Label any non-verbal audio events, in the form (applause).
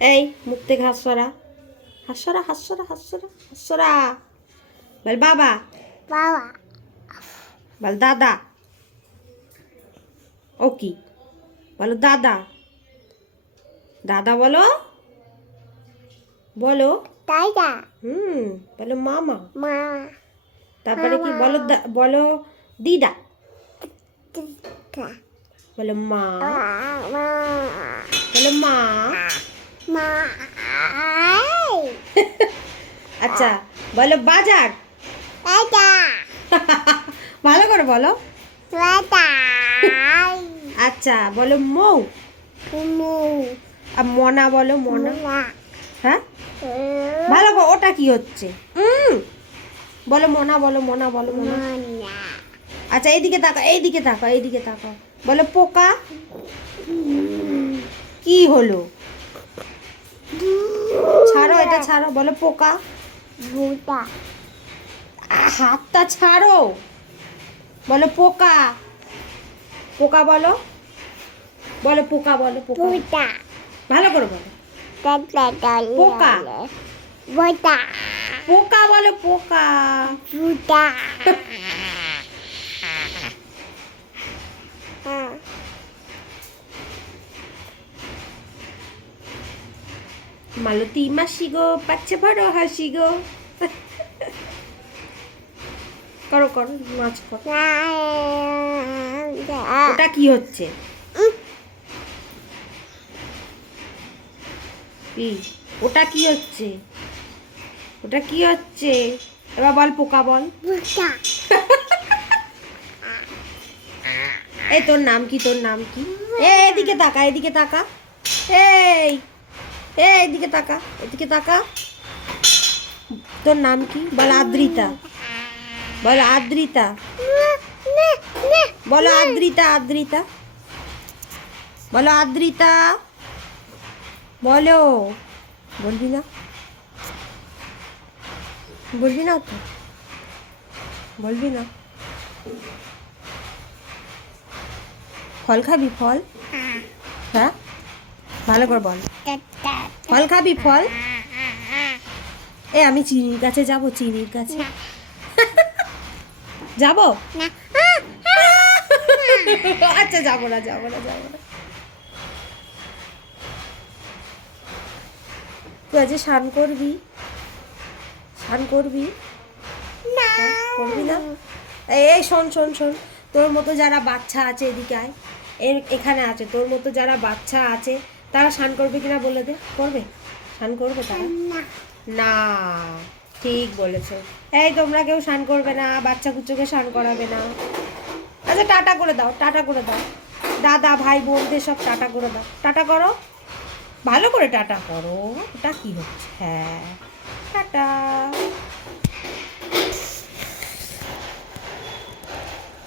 এই মুখ থেকে হাস্যরা হাস্যরা হাস্যরা হাস্যরা হাস্যরা বল বাবা। বাবা। বল দাদা। ও কি? বলো দাদা। দাদা বলো। বলো। দাদা। হুম বলো মামা। মা। তারপরে কি? বলো বলো দিদা। বলো মা মা। বলো মা। আচ্ছা বলো বাজার। ভালো করে বলো। আচ্ছা বলো মৌ। আর মনা বলো মনা। হ্যাঁ? ভালো করে ওটা কি হচ্ছে? বলো মনা বলো মনা বলো মনা। আচ্ছা এইদিকে তাকা এইদিকে তাকা এইদিকে তাকা বলো পোকা। কি হলো? ছাড়ো এটা ছাড়ো বলো পোকা। হাতটা ছাড়ো বলো পোকা। পোকা বলো বলো পোকা বলো পোকা। ভালো করে বলো। পোকা। পোকা বলো পোকা। বুদা (laughs) মালতী মাসি গো পাচ্ছে বড় হাসি গো। করো করো নাচ করো। ওটা কি হচ্ছে? ওটা কি হচ্ছে? ওটা কি হচ্ছে? এবার বল পোকা বল। এই তোর নাম কি? তোর নাম কি? এদিকে তাকা এদিকে তাকা। এই! এই এদিকে তাকা এদিকে তাকা। তোর নাম কি? বল আদ্রিতা। বল আদ্রিতা। বলো আদ্রিতা আদ্রিতা। বলো আদ্রিতা। বলো। বলবি না। বলবি না তো। বলবি না। ফল খাবি ফল? হ্যাঁ? ভালো করে বল। ফল খাবি ফল? এ আমি চিনির কাছে যাব চিনির কাছে। যাব? আচ্ছা যাব না যাব না যাব না। তুই আজকে স্নান করবি? স্নান করবি? না। করবি না? এই এই শোন শোন শোন। তোর মতো যারা বাচ্চা আছে এদিকে আয়। এর এখানে আছে। তোর মতো যারা বাচ্চা আছে তারা স্নান করবে কিনা বলে দে। করবে? স্নান করবে তারা? না। ঠিক বলেছে। এই তোমরা কেউ স্নান করবে না বাচ্চা কুচ্চোকে স্নান করাবে না। আচ্ছা টাটা করে দাও টাটা করে দাও। দাদা ভাই বোনদের সব টাটা করে দাও। টাটা করো। ভালো করে টাটা করো। ওটা কী হচ্ছে? হ্যাঁ টাটা।